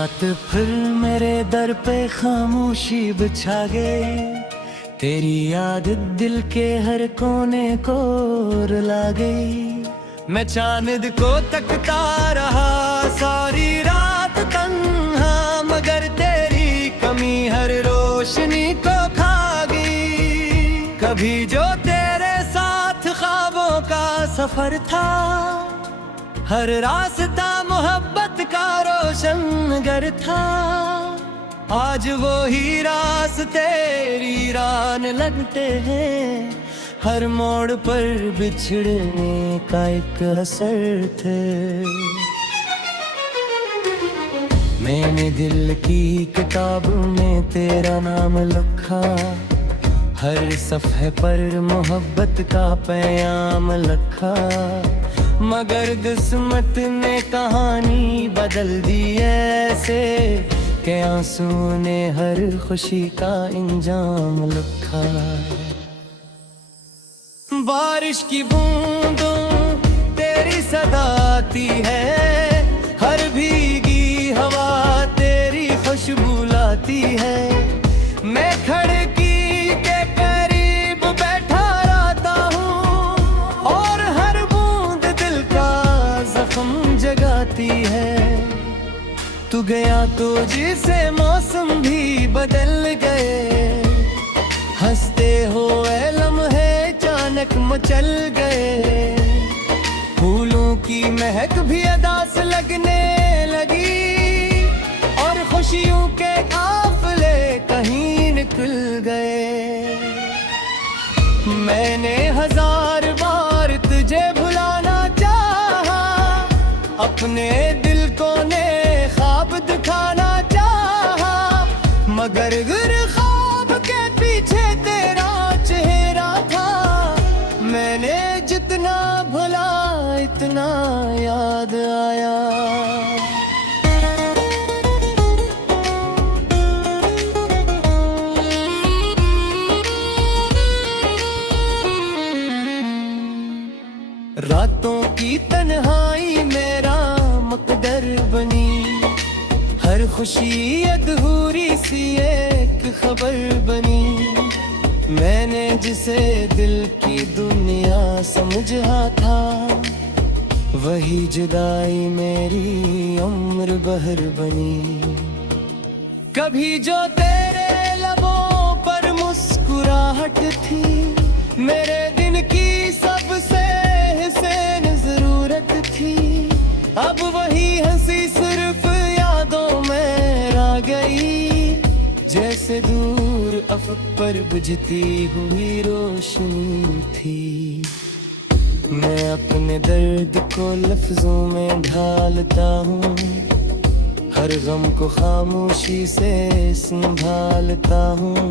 रात फिर मेरे दर पे खामोशी बिछा गई। तेरी याद दिल के हर कोने को रुला गई। मैं चांद को तकता रहा सारी रात तन्हा, मगर तेरी कमी हर रोशनी को खा गई। कभी जो तेरे साथ ख्वाबों का सफर था, हर रास्ता मोहब्बत का रोशन घर था। आज वो ही रास्ते वीरान लगते हैं, हर मोड़ पर बिछड़ने का एक असर थे। मैंने दिल की किताब में तेरा नाम लिखा, हर सफ़े पर मोहब्बत का पैगाम लिखा। मगर किस्मत ने कहानी बदल दी ऐसे कि आंसू ने हर खुशी का इंजाम लिखा। बारिश की बूंदों तेरी सदा आती है, हर भीगी हवा तेरी खुशबू लाती है। मैं खिड़की के करीब बैठा रहता हूँ और हर बूंद दिल का जख्म जगाती है। तू गया तो जिसे मौसम भी बदल गए, हंसते हुए लम्हे अचानक मचल गए। फूलों की महक भी अदा से लगने लगी और खुशियों के काफिले कहीं निकल गए। मैंने हजार बार तुझे भुलाना चाहा, अपने दिल को ने ख्वाब दिखाना चाहा, मगर गिर ख्वाब के पीछे तेरा चेहरा था। मैंने जितना भुला इतना याद आया। रातों की तन्हाई मेरा मकदर बनी, हर खुशी अधूरी सी एक खबर बनी। मैंने जिसे दिल की दुनिया समझा था, वही जुदाई मेरी उम्र भर बनी। कभी जो तेरे लबों पर मुस्कुराहट थी, मेरे दिन की सबसे हसीन जरूरत थी। अब वही हंसी सिर्फ यादों में रह गई, जैसे दूर अफक पर बुझती हुई रोशनी थी। मैं अपने दर्द को लफ्जों में ढालता हूँ, हर गम को खामोशी से संभालता हूँ।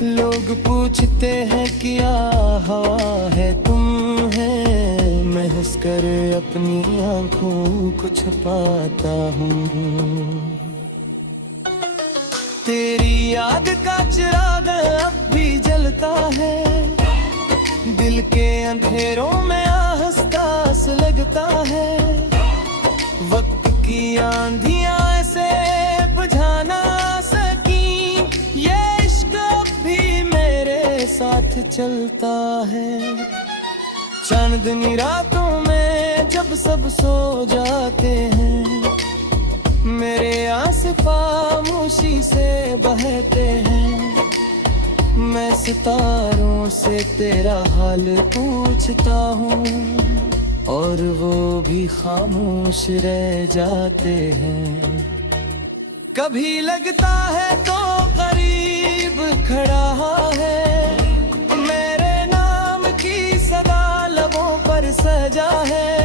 लोग पूछते हैं क्या हवा है तुम है, मैं हंसकर अपनी आंखों को छुपाता हूँ। तेरी याद का चिराग अब भी जलता है, दिल के अंधेरों में आहसास लगता है। वक्त की आंधियां ऐसे बुझा ना सकी, ये इश्क अब भी मेरे साथ चलता है। चांदनी रातों में जब सब सो जाते हैं, मेरे आंसू खामोशी से बहते हैं। मैं सितारों से तेरा हाल पूछता हूँ और वो भी खामोश रह जाते हैं। कभी लगता है तो करीब खड़ा है, मेरे नाम की सदा लबों पर सजा है।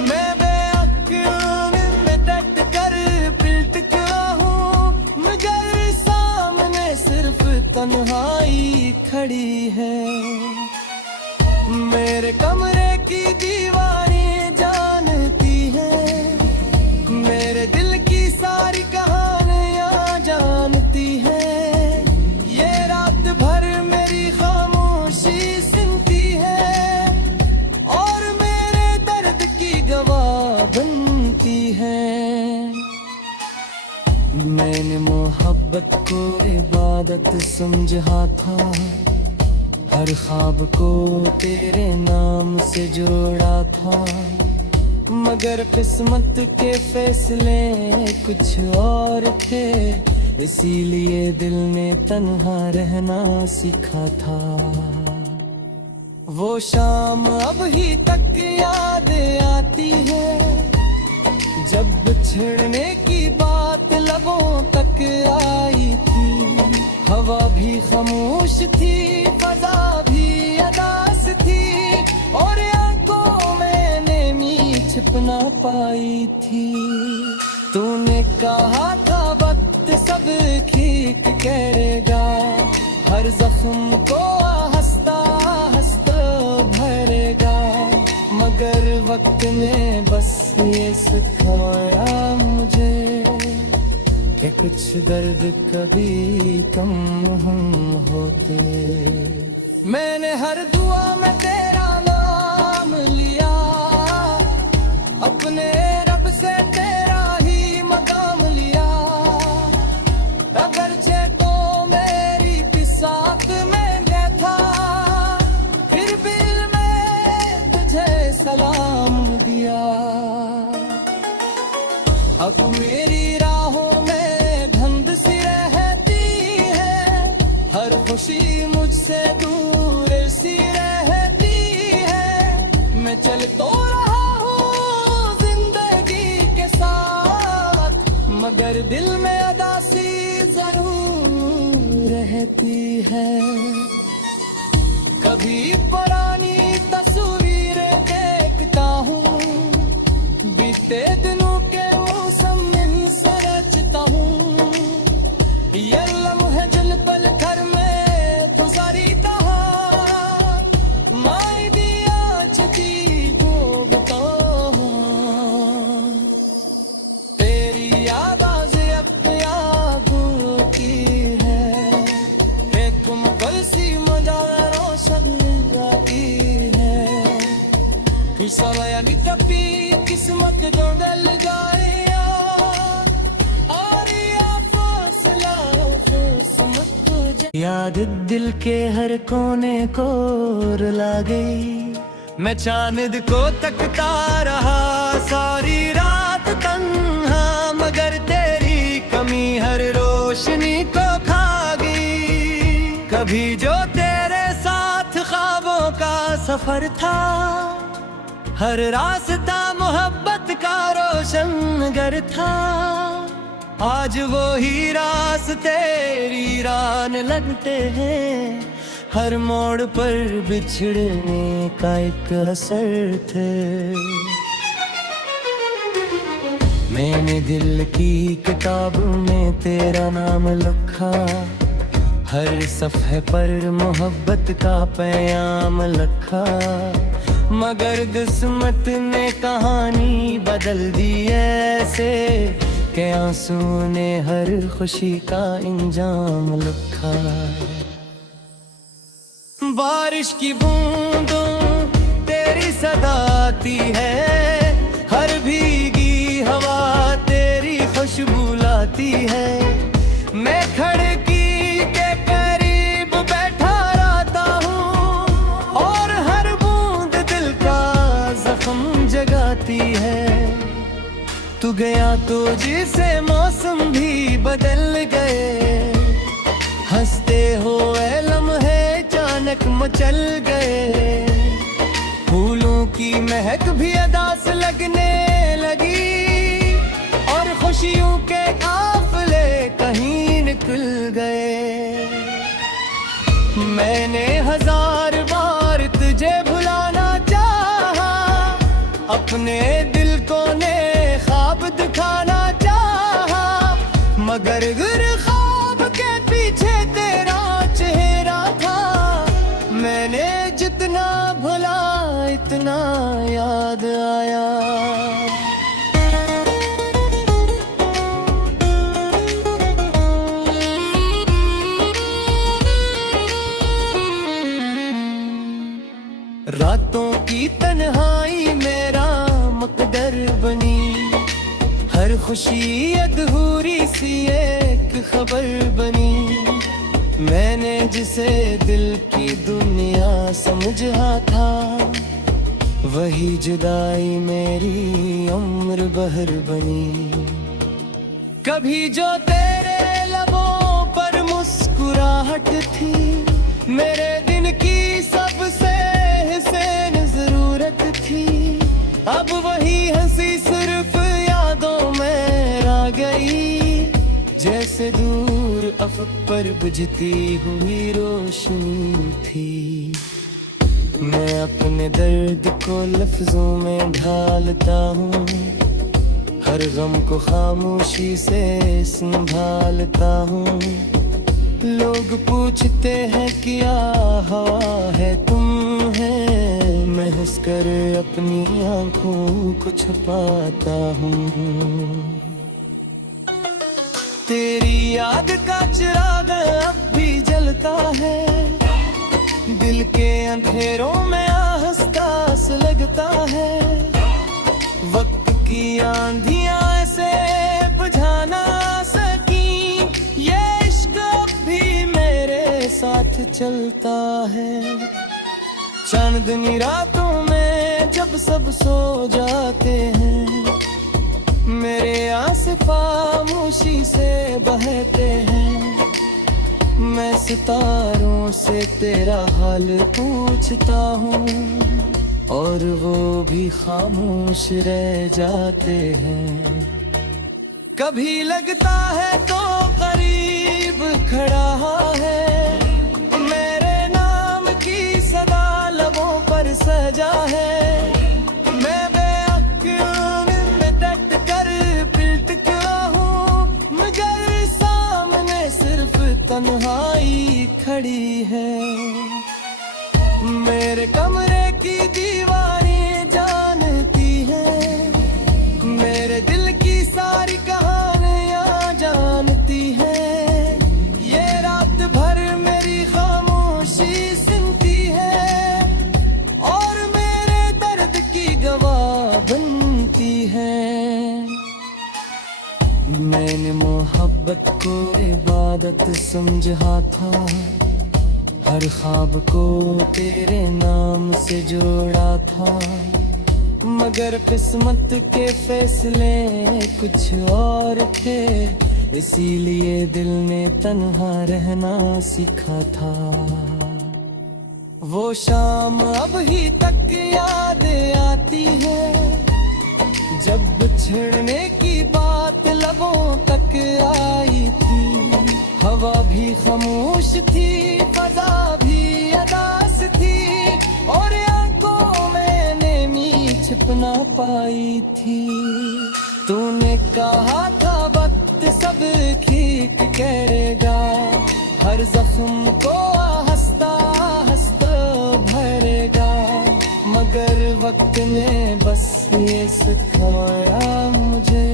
मैं बेअक्ल में डट कर पिलटता हूँ, मगर सामने सिर्फ तन्हाई खड़ी है। मेरे कमरे की दीवारें जानती हैं, मेरे दिल की सारी कहानियां जानती हैं। ये रात भर मेरी खामोशी सुनती है और मेरे दर्द की गवाह बनती है। समझा था, हर ख्वाब को तेरे नाम से जोड़ा था। मगर किस्मत के फैसले कुछ और थे, इसीलिए दिल ने तन्हा रहना सीखा था। वो शाम अब ही तक याद आती है, जब बिछड़ने की बात लबों तक आई थी। हवा भी खामोश थी, फजा भी अदास थी, और आंखों में नेमी छिप ना पाई थी। तूने कहा था वक्त सब ठीक करेगा, हर जख्म को हंसता हंसता भरेगा। मगर वक्त ने बस ये सिखाया मुझे कि कुछ दर्द कभी कम हम होते। मैंने हर दुआ में तेरा नाम लिया, अपने रब से तेरा ही मकाम लिया। अगरचे तो मेरी बिसात में गया था, फिर भी मैं तुझे सलाम दिया। अब मेरी राहों में धुंध सी रहती है, हर खुशी मुझसे दूर सी रहती है। मैं चल तो रहा हूँ जिंदगी के साथ, मगर दिल में अदासी जरूर रहती है। कभी पुरानी तस्वीरें देखता हूँ, बीते दिनों के मौसम से रचता हूँ। ये लम्हे जिन पल घर में गुजारी था, माई भी आज दी को बताऊं। तेरी याद आज यादों की है, एक मुकल सी मजा रोशन गाती है। किसवाया निकपी किस्मत जो डल जाया, और या फासला किस्मत याद दिल के हर कोने को रुला गई। मैं चांद को तकता रहा सारी रात तन्हा, मगर तेरी कमी हर रोशनी को खा गई। कभी जो तेरे साथ ख्वाबों का सफर था, हर रास्ता मोहब्बत का रोशन घर था। आज वो ही रास्ते वीरान लगते हैं, हर मोड़ पर बिछड़ने का एक असर थे। मैंने दिल की किताब में तेरा नाम लिखा, हर सफ़े पर मोहब्बत का पैगाम लिखा। मगर किस्मत ने कहानी बदल दी ऐसे, कि आंसू ने हर खुशी का इंजाम लिखा। बारिश की बूंदों तेरी सदा आती है, हर भीगी हवा तेरी खुशबू लाती है। मैं खिड़की के करीब बैठा रहता हूँ, और हर बूंद दिल का जख्म जगाती है। तू गया तो जिसे मौसम भी बदल गए, हंसते हुए लम्हे अचानक मचल गए। फूलों की महक भी अदास लगने लगी, और खुशियों के काफिले कहीं निकल गए। मैंने हजार बार तुझे भुलाना चाहा, अपने दिल को ने ख्वाब दिखाना चाहा। मगर ख्वाब के पीछे तेरा चेहरा था, मैंने जितना भुला इतना याद आया। रातों की तन्हाई मेरा मुकद्दर बनी, हर खुशी अधूरी सी एक खबर बनी। मैंने जिसे दिल की दुनिया समझा था, वही जुदाई मेरी उम्र भर बनी। कभी जो तेरे लबों पर मुस्कुराहट थी, मेरे दिन की सबसे हसीन जरूरत थी, अब वही हंसी सिर्फ यादों में रह गई। जैसे दूर अफक पर बुझती हुई रोशनी थी। मैं अपने दर्द को लफ्जों में ढालता हूँ, हर गम को खामोशी से संभालता हूँ। लोग पूछते हैं क्या हवा है तुम है, मैं हंसकर अपनी आंखों को छुपाता हूँ। तेरी याद का चिराग अब भी जलता है, दिल के अंधेरों में आहसास लगता है। वक्त की आंधियां ऐसे बुझा ना सकी, ये इश्क अब भी मेरे साथ चलता है। चांदनी रातों में जब सब सो जाते हैं, मेरे आंसू खामोशी से बहते हैं। मैं सितारों से तेरा हाल पूछता हूँ, और वो भी खामोश रह जाते हैं। कभी लगता है तो करीब खड़ा है, मेरे नाम की सदा लबों पर सजा है। मैं बेअक्ल में डट कर पिलटता हूँ, मगर सामने सिर्फ तन्हाई खड़ी है। मेरे कमरे की दीवारें जानती हैं, मेरे दिल की सारी कहानियां जानती हैं। ये रात भर मेरी खामोशी सुनती है, और मेरे दर्द की गवाह बनती है। मैंने मोहब्बत को इबादत समझा था, हर ख्वाब को तेरे नाम से जोड़ा था। मगर किस्मत के फैसले कुछ और थे, इसीलिए दिल ने तन्हा रहना सीखा था। वो शाम अब ही तक याद आती है, जब बिछड़ने की बात लबों तक आई थी। हवा भी खामोश थी, फजा भी अदास थी, और आंखों में नेमी छिप ना पाई थी। तूने कहा था वक्त सब ठीक करेगा, हर जख्म को हंसता हंसता भरेगा। मगर वक्त ने बस ये सिखाया मुझे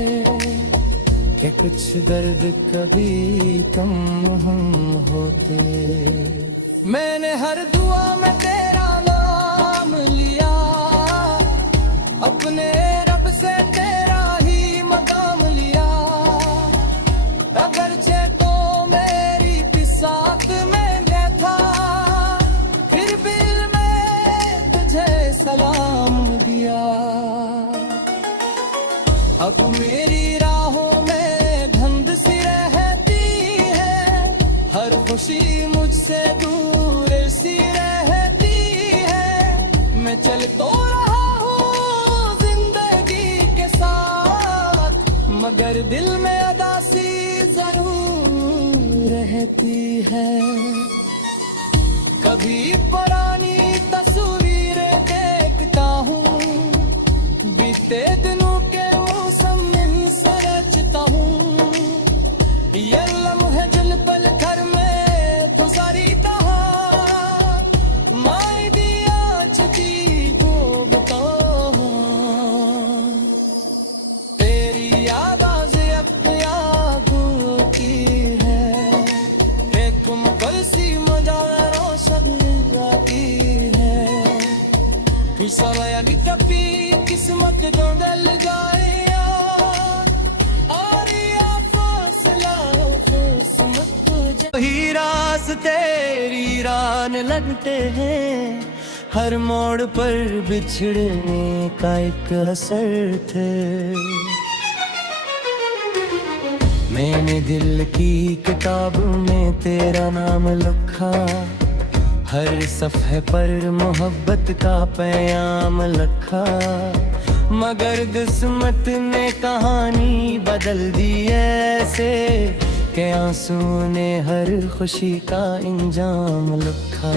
कि कुछ दर्द कभी कम हम होते। मैंने हर दुआ में तेरा नाम लिया, अपने रब से तेरा ही मकाम लिया। अगरचे तो मेरी बिसात में मैं था, फिर भी मैं तुझे सलाम दिया। अब मेरी राहों में धुंध सी रहती है, हर खुशी मुझसे दूर सी रहती है। मैं चल तो रहा हूँ जिंदगी के साथ, मगर दिल में अदासी जरूर रहती है। कभी पुरानी तस्वीरें देखता हूँ, बीते दिनों के मौसम में सरचता हूँ। ये लम्हे जिन पल घर में गुजारी था, माई दिया चुकी को बताओ। तेरी याद आज की है, एक मुकल सी मजा रोशन आती है। फिसला कभी किस्मत जो डल जाए, ही राज तेरी रान लगते हैं, हर मोड़ पर बिछड़ने का एक असर थे। मैंने दिल की किताब में तेरा नाम लिखा, हर सफ़े पर मोहब्बत का पैगाम लिखा, मगर किस्मत ने कहानी बदल दी ऐसे के आंसू ने हर खुशी का इंजाम लिखा।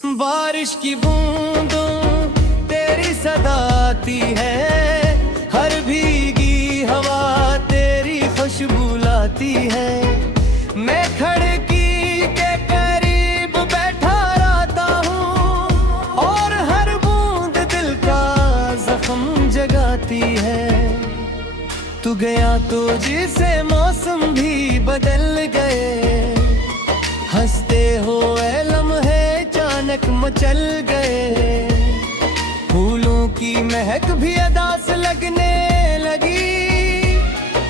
बारिश की बूंदों तेरी सदा आती है, हर भीगी हवा तेरी खुशबू लाती है। मैं खिड़की के करीब बैठा रहता हूँ और हर बूंद दिल का जख्म जगाती है। तू गया तो जिसे मौसम भी बदल गए, हंसते हुए लम्हे अचानक मचल गए। फूलों की महक भी अदा से लगने लगी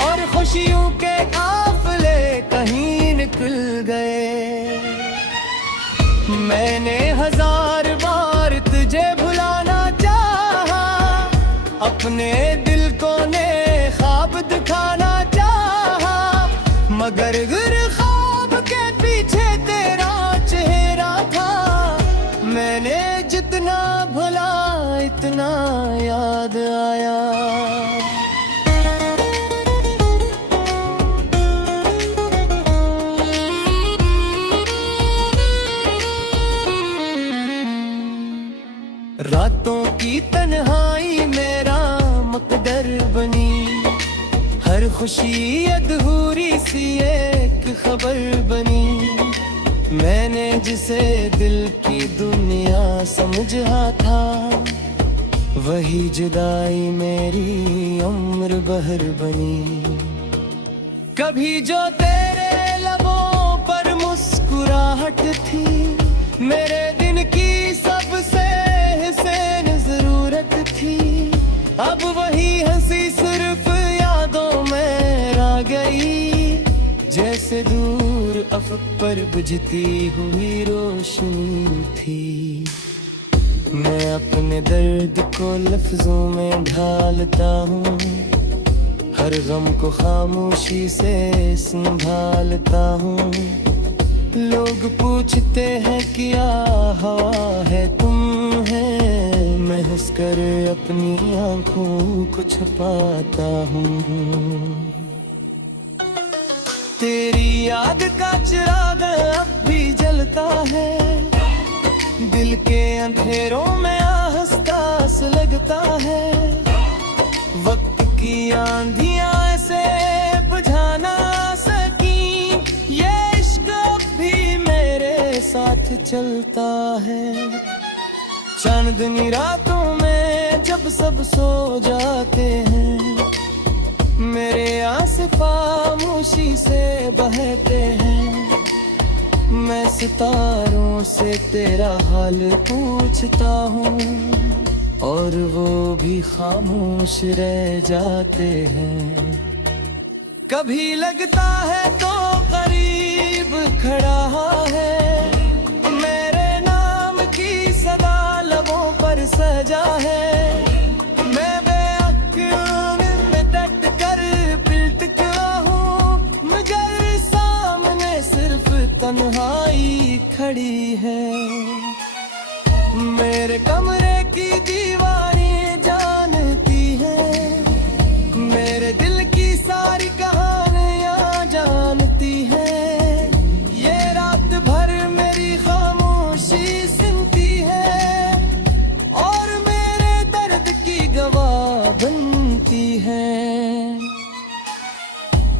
और खुशियों के काफिले कहीं निकल गए। मैंने हजार बार तुझे भुलाना चाहा, अपने दिल को ने ख्वाब दिखाना चाहा, मगर ख्वाब के पीछे तेरा चेहरा था। मैंने जितना भुला इतना याद आया। रातों की तन्हाई मेरा मुकद्दर बनी, हर खुशी अधूरी सी एक खबर बनी। मैंने जिसे दिल की दुनिया समझा था, वही जुदाई मेरी उम्र भर बनी। कभी जो तेरे लबों पर मुस्कुराहट थी, मेरे दिन की सबसे हसीन जरूरत थी, अब वही हंसी सिर्फ यादों में रह गई। जैसे दूर अफक पर बुझती हुई रोशनी थी। मैं अपने दर्द को लफ्जों में ढालता हूँ, हर गम को खामोशी से संभालता हूँ। लोग पूछते हैं क्या हवा है तुम है, मैं हंसकर अपनी आंखों को छुपाता हूँ। तेरी याद का चिराग अब भी जलता है, दिल के अंधेरों में आहसास लगता है। वक्त की आंधियां ऐसे बुझा ना सकी, ये इश्क अब भी मेरे साथ चलता है। चांदनी रातों में जब सब सो जाते हैं, मेरे आंसू खामोशी से बहते हैं। मैं सितारों से तेरा हाल पूछता हूँ और वो भी खामोश रह जाते हैं। कभी लगता है तो करीब खड़ा है, मेरे नाम की सदा लबों पर सजा है। मैं बेअक्ल में तट कर पिलटका हूँ, मगर सामने सिर्फ तन्हाई खड़ी है। मेरे कमरे की दीवारें जानती है, मेरे दिल की सारी कहानियां जानती है। ये रात भर मेरी खामोशी सुनती है और मेरे दर्द की गवाह बनती है।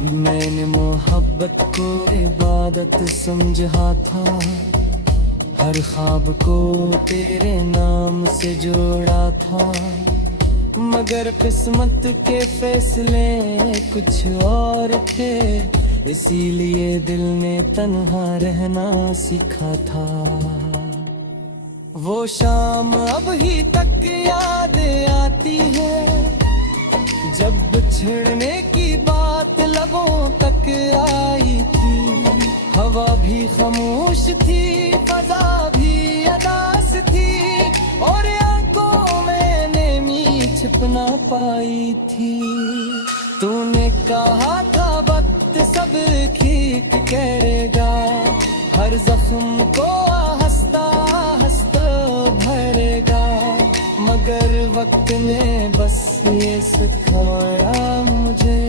मैंने मोहब्बत को इबादत समझा था, हर ख्वाब को तेरे नाम से जोड़ा था। मगर किस्मत के फैसले कुछ और थे, इसीलिए दिल ने तन्हा रहना सीखा था। वो शाम अब ही तक याद आती है, जब बिछड़ने की बात लबों तक आई थी। हवा भी खामोश थी, फजा भी अदास थी, और आंखों में नेमी छिप ना पाई थी। तूने कहा था वक्त सब ठीक करेगा, हर जख्म को हंसता हंसता भरेगा, मगर वक्त ने बस ये सिखाया मुझे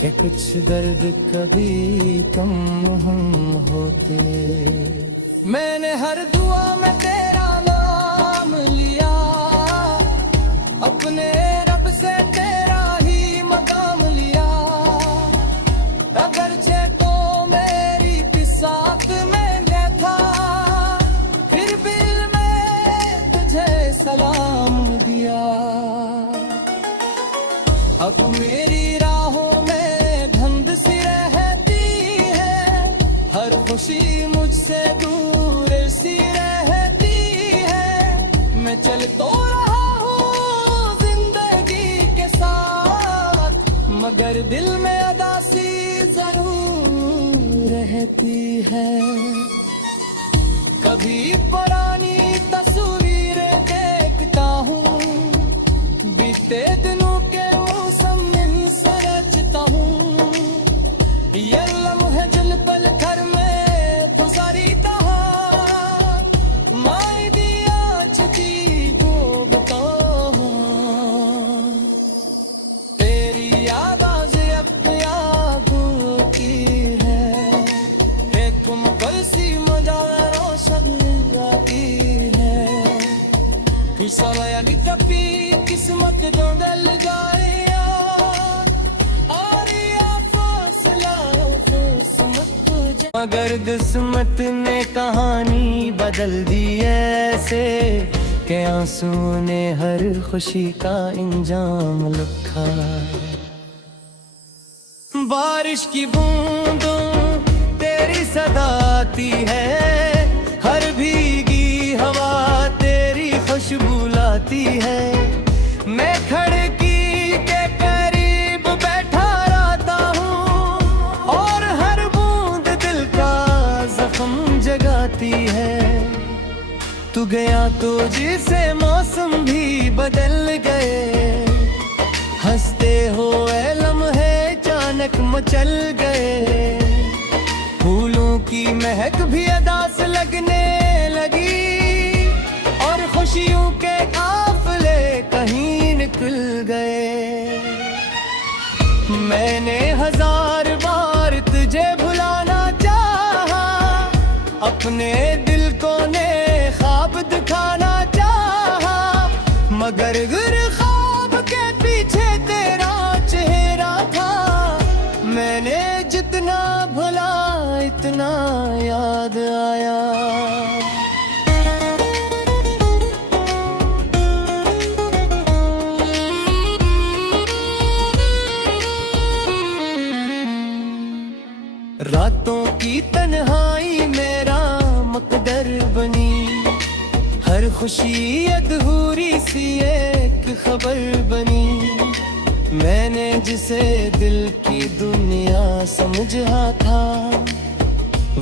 कि कुछ दर्द कभी कम हम होते। मैंने हर दुआ में तेरा नाम लिया, अपने रब से तेरा ही मकाम लिया, अगरचे तो मेरी बिसात में मैं था, फिर दिल में तुझे सलाम दिया। अब मेरी राहों में धुंध सी रहती है, हर खुशी मुझसे दूर सी रहती है, मैं चल तो रहा हूँ जिंदगी के साथ, मगर दिल में अदासी जरूर रहती है। कभी पुरानी तस्वीरें देखता हूँ, बीते दिनों के मुसम्मिल से रचता हूँ, ये लम्हे जिल पल घर में गुजारी तहा, माई दिया चुकी को बताओ, तेरी याद आज अपनी आंखों की है, एक मुकल सी मजा रोशन आती है, समय निकपी किस्मत जो डल जाए, मगर किस्मत ने कहानी बदल दी ऐसे कि आंसू ने हर खुशी का इंजाम लिखा। बारिश की बूंदों तेरी सदा आती है, हर भीगी हवा तेरी खुशबू लाती है, मैं खिड़की के करीब बैठा रहता हूँ, और हर बूंद दिल का जख्म जगाती है। तू गया तो जिसे मौसम भी बदल गए, हंसते हुए लम्हे अचानक मचल गए, फूलों की महक भी अदा से लगने लगी, और खुशियों के काफिले कहीं निकल गए। मैंने हजार बार तुझे भुलाना चाहा, अपने दिल को ने ख्वाब दिखाना चाहा, मगर ख्वाब के पीछे तेरा चेहरा था, मैंने जितना भुला इतना याद आया। रातों की तन्हाई मेरा मकदर बनी, हर खुशी अधूरी सी एक खबर बनी, मैंने जिसे दिल की दुनिया समझा था,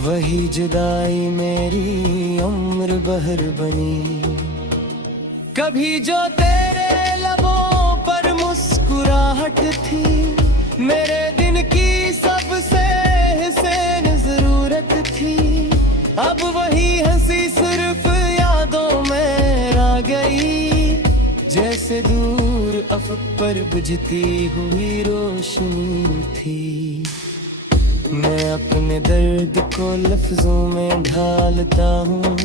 वही जुदाई मेरी उम्र भर बनी। कभी जो तेरे लबों पर मुस्कुराहट थी, मेरे दिन की सबसे हसीन जरूरत थी, अब वही हंसी सिर्फ यादों में रह गई, जैसे दूर अफक पर बुझती हुई रोशनी थी। मैं अपने दर्द को लफ्जों में ढालता हूँ,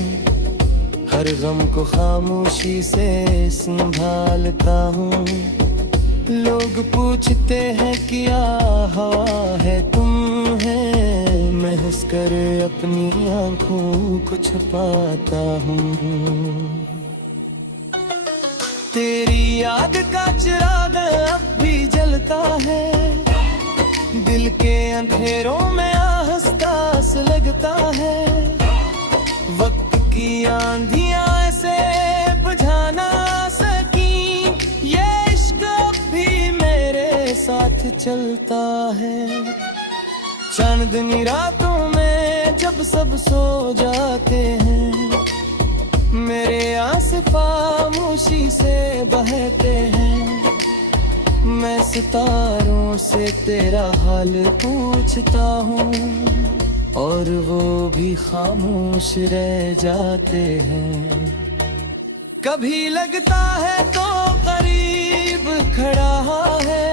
हर गम को खामोशी से संभालता हूँ, लोग पूछते हैं क्या हवा है तुम है, मैं हंसकर अपनी आंखों को छुपाता हूँ। तेरी याद का चिराग अब भी जलता है, दिल के अंधेरों में आहसास लगता है, वक्त की आंधियां ऐसे बुझाना सकी, ये इश्क भी मेरे साथ चलता है। चांदनी रातों सब सो जाते हैं, मेरे आंसू खामोशी से बहते हैं। मैं सितारों से तेरा हाल पूछता हूँ और वो भी खामोश रह जाते हैं। कभी लगता है तो करीब खड़ा है,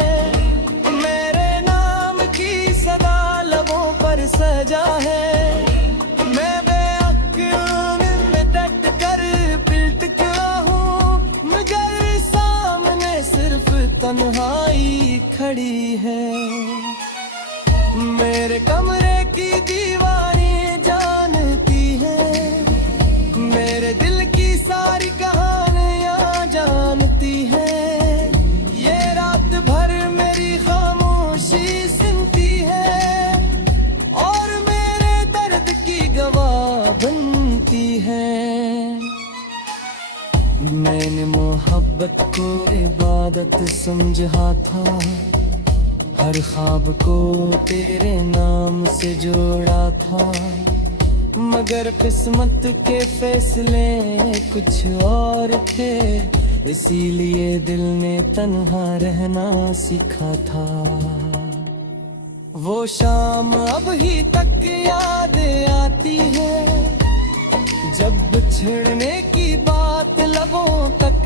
मेरे नाम की सदा लबों पर सजा है। मैं बेअक्ल में डट कर पिलटता हूँ, मगर सामने सिर्फ तन्हाई खड़ी है। मेरे कमरे की दीवारें जानती है, मेरे दिल की सारी कहानियां जानती है। ये रात भर मेरी खामोशी सुनती है और मेरे दर्द की गवाह बनती है। मैंने मोहब्बत को इबादत समझा था, हर ख्वाब को तेरे नाम से जोड़ा था, मगर किस्मत के फैसले कुछ और थे, इसीलिए दिल ने तन्हा रहना सीखा था। वो शाम अब ही तक याद आती है, जब बिछड़ने की बात लबों तक